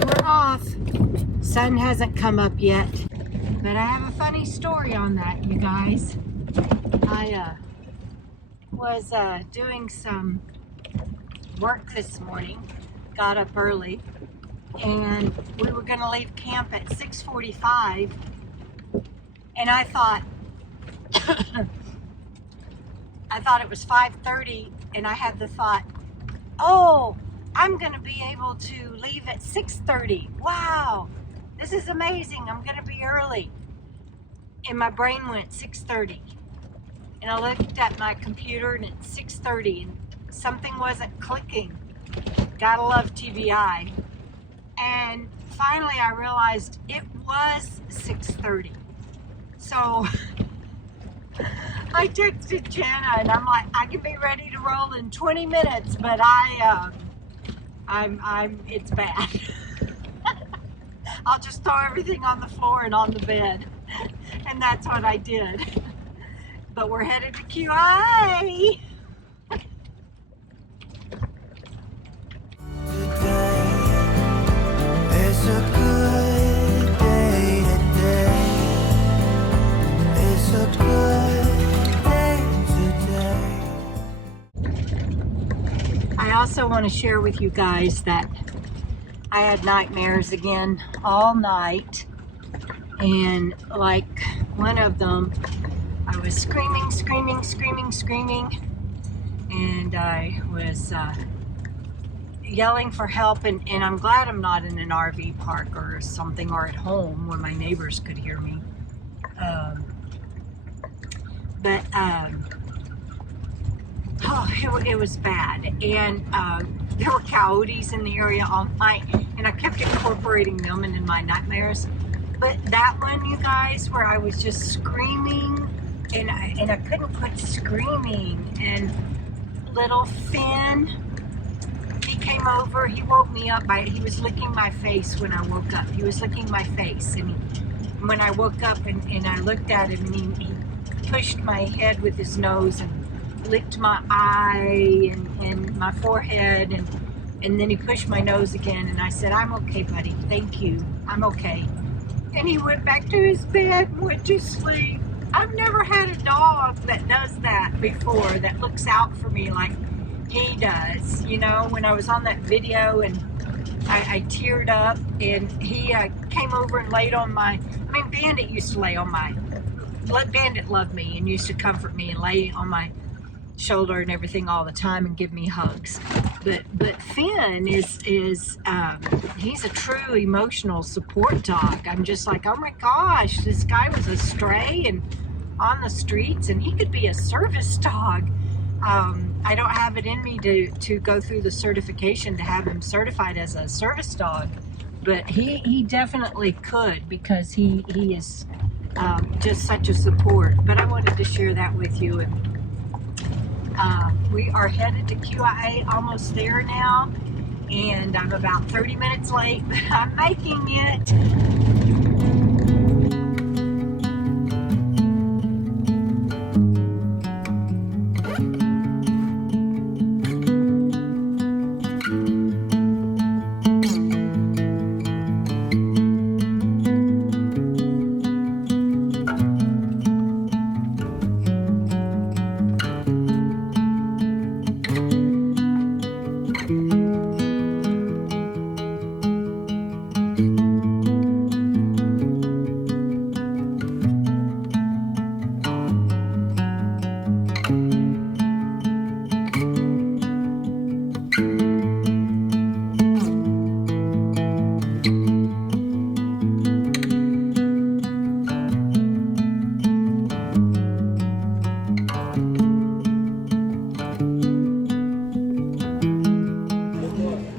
And we're off. Sun hasn't come up yet, but I have a funny story on that, you guys. I was doing some work this morning, got up early, and we were going to leave camp at 6:45, and I thought it was 5:30, and I had the thought, oh, I'm going to be able to leave at 6:30. Wow, this is amazing. I'm going to be early. And my brain went 6:30. And I looked at my computer and it's 6:30 and something wasn't clicking. Gotta love TBI. And finally I realized it was 6:30. So I texted Jenna and I'm like, I can be ready to roll in 20 minutes, but it's bad. I'll just throw everything on the floor and on the bed. And that's what I did. But we're headed to QI. It's a good day today. It's a good day today. I also want to share with you guys that I had nightmares again all night, and like one of them, I was screaming, and I was yelling for help, and I'm glad I'm not in an RV park or something, or at home where my neighbors could hear me. It was bad, and there were coyotes in the area all night, and I kept incorporating them in my nightmares. But that one, you guys, where I was just screaming, and I couldn't quit screaming, and little Finn, he came over, he woke me up he was licking my face when I woke up. He was licking my face, and when I woke up and I looked at him, and he pushed my head with his nose and licked my eye and my forehead, and then he pushed my nose again, and I said, I'm okay, buddy, thank you, I'm okay. And he went back to his bed and went to sleep. I've never had a dog that does that before, that looks out for me like he does. You know, when I was on that video and I teared up, and he came over and laid on Bandit used to lay on Bandit loved me and used to comfort me and lay on my shoulder and everything all the time and give me hugs. But Finn is he's a true emotional support dog. I'm just like, oh my gosh, this guy was a stray and on the streets, and he could be a service dog. I don't have it in me to go through the certification to have him certified as a service dog, but he definitely could, because he is just such a support. But I wanted to share that with you. And we are headed to QIA, almost there now, and I'm about 30 minutes late, but I'm making it.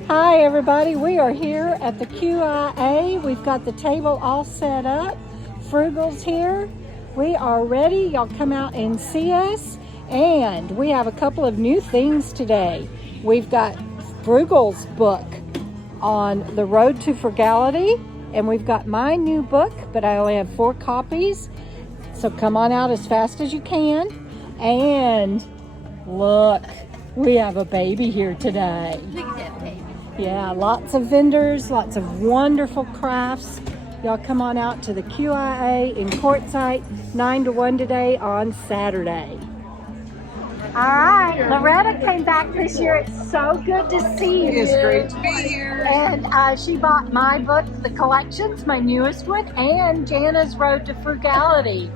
Hi everybody, we are here at the QIA. We've got the table all set up. Frugal's here. We are ready. Y'all come out and see us. And we have a couple of new things today. We've got Frugal's book on the road to frugality, and we've got my new book, but I only have 4 copies. So come on out as fast as you can. And look, we have a baby here today. Look at that baby. Yeah, lots of vendors, lots of wonderful crafts. Y'all come on out to the QIA in Quartzsite, 9 to 1 today on Saturday. All right, Loretta came back this year. It's so good to see you. It is great to be here. And she bought my book, The Collections, my newest one, and Jana's Road to Frugality.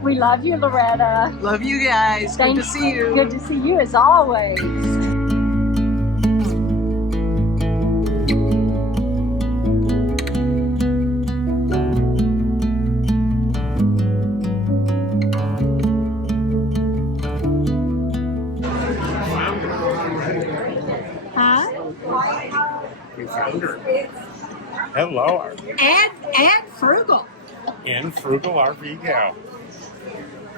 We love you, Loretta. Love you guys. Good to see you. Good to see you as always. We found her. Hello. And Frugal. In Frugal RV Gal.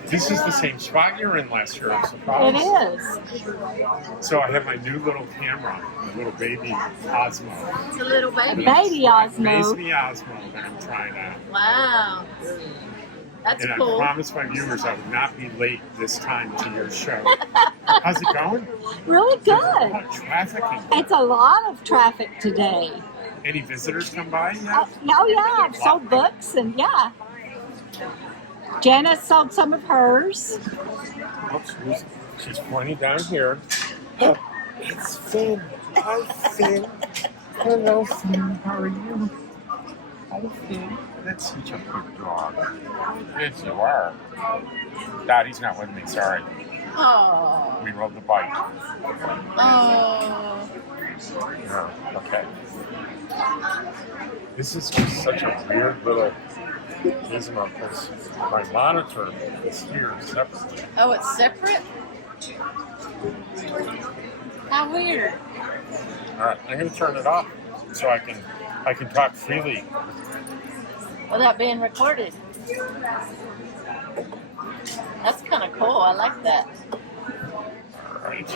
This is the same spot you were in last year, I'm surprised. It is. So I have my new little camera, my little baby Osmo. It's a little baby. Baby Osmo. Baby Osmo that I'm trying out. Wow. That's and cool. I promised my viewers I would not be late this time to your show. How's it going? Really There's a good. lot of traffic in here. It's a lot of traffic today. Any visitors come by yet? Oh yeah, I've sold books and yeah. Jana sold some of hers. Oops, she's pointing down here. It's Finn. Hi, Finn. Hello, Finn. How are you? Hi, Finn. That's such a good dog. Yes, you are. Daddy's not with me, sorry. Oh. We rode the bike. Oh. Yeah, okay. This is just such a weird little gizmo because my monitor is here separately. Oh, it's separate? How weird. All right, I'm going to turn it off so I can talk freely. Without being recorded. That's kind of cool. I like that. Right.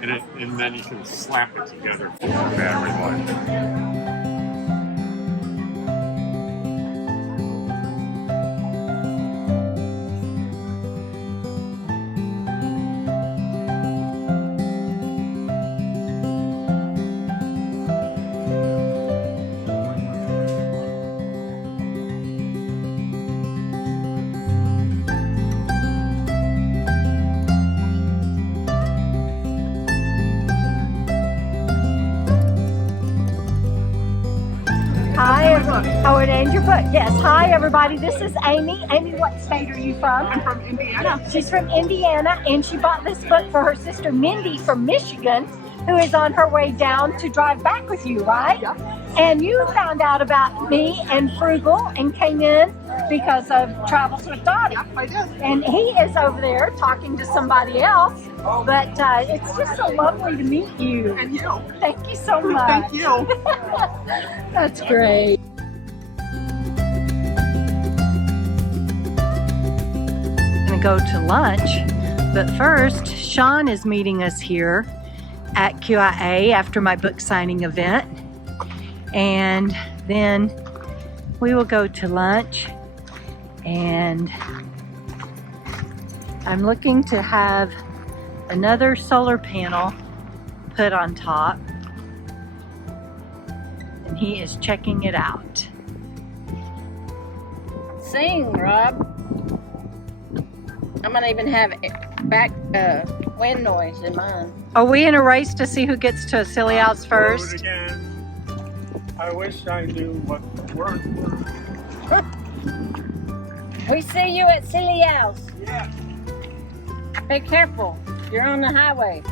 And then you can slap it together for battery life. Oh, it ends your foot. Yes. Hi, everybody. This is Amy. Amy, what state are you from? I'm from Indiana. No, she's from Indiana, and she bought this book for her sister Mindy from Michigan, who is on her way down to drive back with you, right? Yep. And you found out about me and Frugal and came in because of Travels with Dottie. Yep, I did. And he is over there talking to somebody else. But it's just so lovely to meet you. And you. Thank you so much. Thank you. That's great. Gonna go to lunch, but first Sean is meeting us here at QIA after my book signing event, and then we will go to lunch. And I'm looking to have another solar panel put on top, and he is checking it out. Sing, Rob. I'm gonna even have back wind noise in mine. Are we in a race to see who gets to a silly house Do it first? again. I wish I knew what the word was. We see you at Silly House. Yeah. Be careful. You're on the highway.